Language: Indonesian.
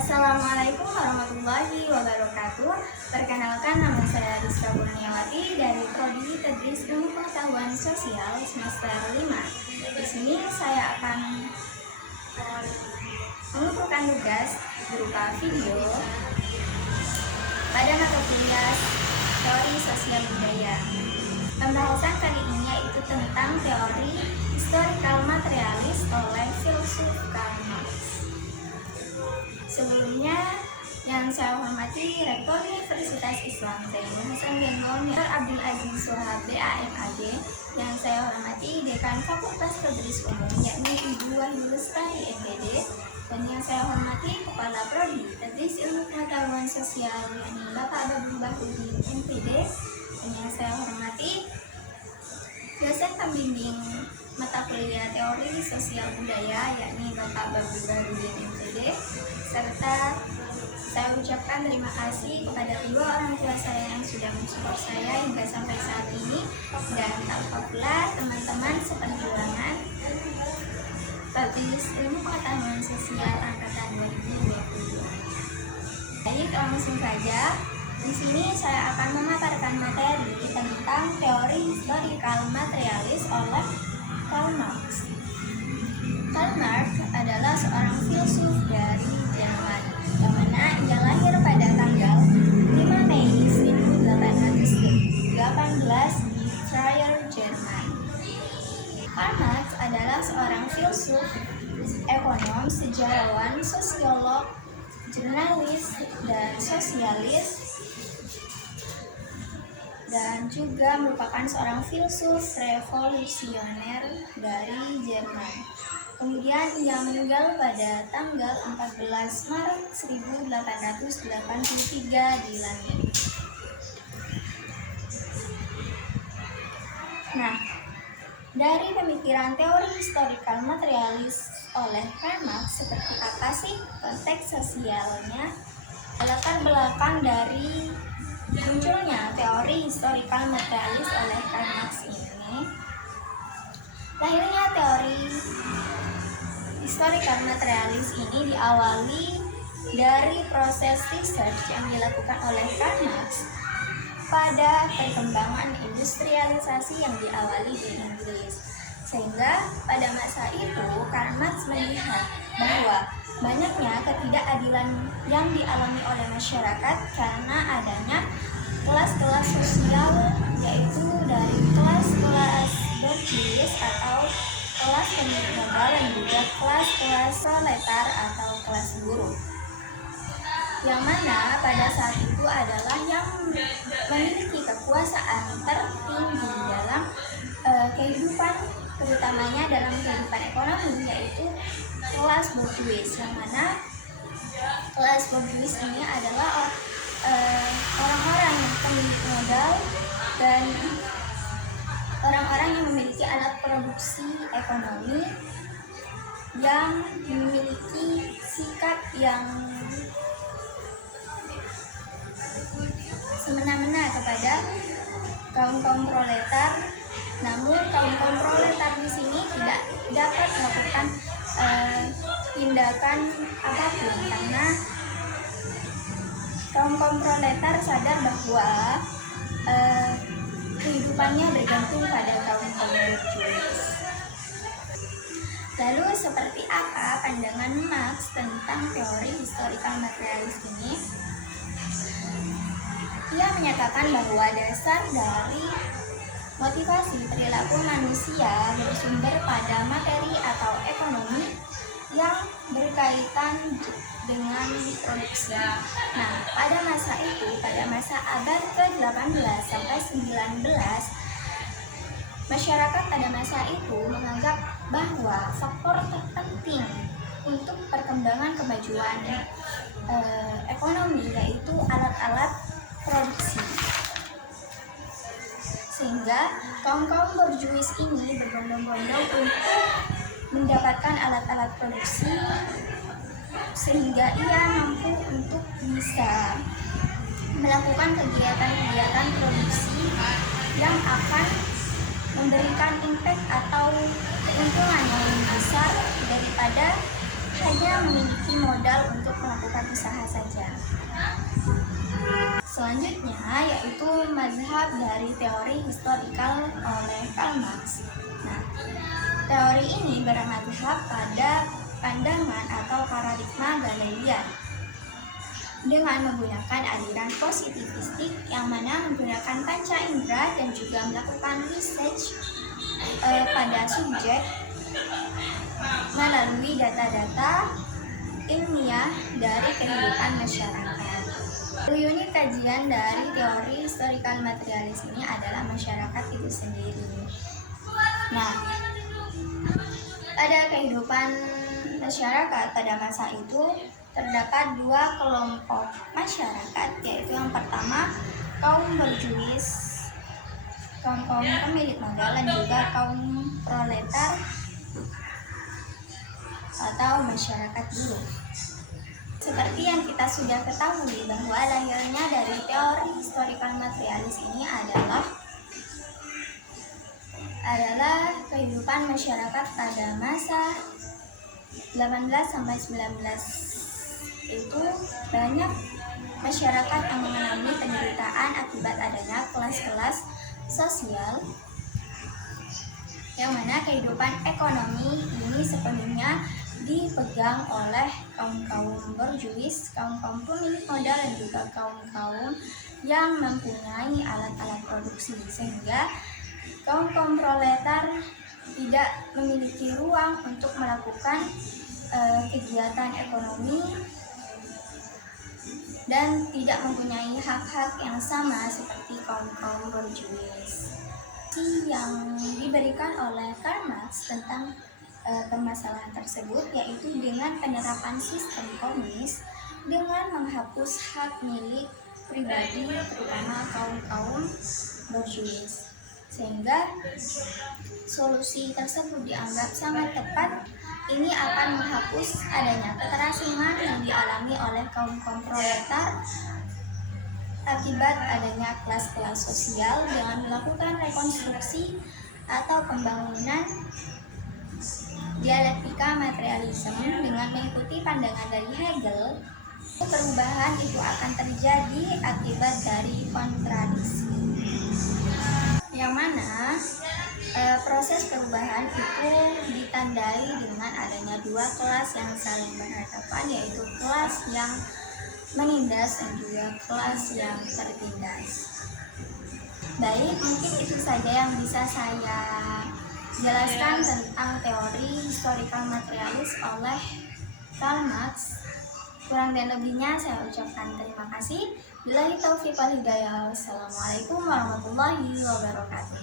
Assalamualaikum warahmatullahi wabarakatuh. Perkenalkan, nama saya Rizka Kurniawati dari Prodi Tadris Ilmu Pengetahuan Sosial semester 5. Di sini saya akan mengumpulkan tugas berupa video pada mata kuliah Teori Sosial Budaya. Pembahasan kali ini yaitu tentang teori historical materialis oleh filsuf Karl Marx. Sebelumnya, yang saya hormati Rektor Universitas Islam Zainul Hasan Genggon, Dr. Abdul Aziz Sohab BAMAD, yang saya hormati Dekan Fakultas Tadris Umum yakni Ibu Wahyu Lestari MPD, dan yang saya hormati Kepala Prodi Tadris Ilmu Pengetahuan Sosial yakni Bapak Babul Bahudin MPD, dan yang saya hormati dosen pembimbing mata kuliah Teori Sosial Budaya yakni Bapak Babul Bahudin MPD, serta saya ucapkan terima kasih kepada kedua orang tua saya yang sudah mensupport saya hingga sampai saat ini, dan tak lupa pula teman-teman seperjuangan Tadris Ilmu Pengetahuan Sosial angkatan 2022. Baik, langsung saja. Di sini saya akan memaparkan materi tentang teori historical materialis oleh Karl Marx. Karl Marx adalah seorang filsuf dari Jerman, yang mana ia lahir pada tanggal 5 Mei 1818 di Trier, Jerman. Karl Marx adalah seorang filsuf, ekonom, sejarawan, sosiolog, jurnalis, dan sosialis, dan juga merupakan seorang filsuf revolusioner dari Jerman. Kemudian ia meninggal pada tanggal 14 Maret 1883 di London. Nah, dari pemikiran teori historical materialis oleh Karl Marx, seperti apa sih konteks sosialnya? Latar belakang dari munculnya teori historical materialis oleh Karl Marx ini, lahirnya teori historical materialis ini diawali dari proses research yang dilakukan oleh Karl Marx pada perkembangan industrialisasi yang diawali di Inggris. Sehingga pada masa itu Karl Marx melihat bahwa banyaknya ketidakadilan yang dialami oleh masyarakat karena adanya kelas-kelas sosial, yaitu dari kelas-kelas borjuis atau kelas pemilik modal dan juga kelas-kelas proletar atau kelas buruh, yang mana pada saat itu adalah yang memiliki kekuasaan tertinggi dalam kehidupan, terutamanya dalam kehidupan ekonomi, yaitu kelas borjuis, yang mana kelas borjuis ini adalah orang-orang yang pemilik modal dan orang-orang yang memiliki alat produksi ekonomi yang memiliki sikap yang semena-mena kepada kaum-kaum proletar. Namun kaum-kaum proletar di sini tidak dapat melakukan tindakan apapun karena kaum-kaum proletar sadar bahwa kehidupannya bergantung pada kaum-kaum borjuis. Lalu seperti apa pandangan Marx tentang teori historical materialis ini? Ia menyatakan bahwa dasar dari motivasi perilaku manusia bersumber pada materi atau ekonomi yang berkaitan dengan produksi. Nah, pada masa itu, pada masa abad ke-18 sampai 19, masyarakat pada masa itu menganggap bahwa faktor terpenting untuk perkembangan kemajuan ekonomi yaitu alat-alat produksi. Sehingga kaum-kaum borjuis ini berbondong-bondong untuk mendapatkan alat-alat produksi, sehingga ia mampu untuk bisa melakukan kegiatan-kegiatan produksi yang akan memberikan impact atau keuntungan yang lebih besar daripada hanya memiliki modal untuk melakukan usaha saja. Selanjutnya yaitu mazhab dari teori historikal oleh Karl Marx. Nah, teori ini bermazhab pada pandangan atau paradigma Galilian dengan menggunakan aliran positivistik yang mana menggunakan panca indera dan juga melakukan research pada subjek melalui data-data ilmiah dari kehidupan masyarakat. Unit kajian dari teori historikal materialis ini adalah masyarakat itu sendiri. Nah, pada kehidupan masyarakat pada masa itu terdapat dua kelompok masyarakat, yaitu yang pertama kaum borjuis, kaum pemilik modal, dan juga kaum proletar atau masyarakat buruh. Seperti yang kita sudah ketahui bahwa lahirnya dari teori historikal materialis ini adalah kehidupan masyarakat pada masa 18 sampai 19 itu banyak masyarakat yang mengalami penderitaan akibat adanya kelas-kelas sosial yang mana kehidupan ekonomi ini sepenuhnya dipegang oleh kaum-kaum borjuis, kaum-kaum pemilik modal, dan juga kaum-kaum yang mempunyai alat-alat produksi, sehingga kaum-kaum proletar tidak memiliki ruang untuk melakukan kegiatan ekonomi dan tidak mempunyai hak-hak yang sama seperti kaum-kaum borjuis. Yang diberikan oleh Karl Marx tentang permasalahan tersebut yaitu dengan penerapan sistem komunis dengan menghapus hak milik pribadi terutama kaum-kaum borjuis, sehingga solusi tersebut dianggap sangat tepat. Ini akan menghapus adanya keterasingan yang dialami oleh kaum-kaum proletar akibat adanya kelas-kelas sosial dengan melakukan rekonstruksi atau pembangunan dialektika materialisme dengan mengikuti pandangan dari Hegel. Perubahan itu akan terjadi akibat dari kontradiksi, yang mana proses perubahan itu ditandai dengan adanya dua kelas yang saling berhadapan, yaitu kelas yang menindas dan juga kelas yang tertindas. Baik, mungkin itu saja yang bisa saya jelaskan tentang teori historical materialis oleh Karl Marx. Kurang dan lebihnya saya ucapkan terima kasih. Billahi taufiq wal hidayah. Wassalamualaikum warahmatullahi wabarakatuh.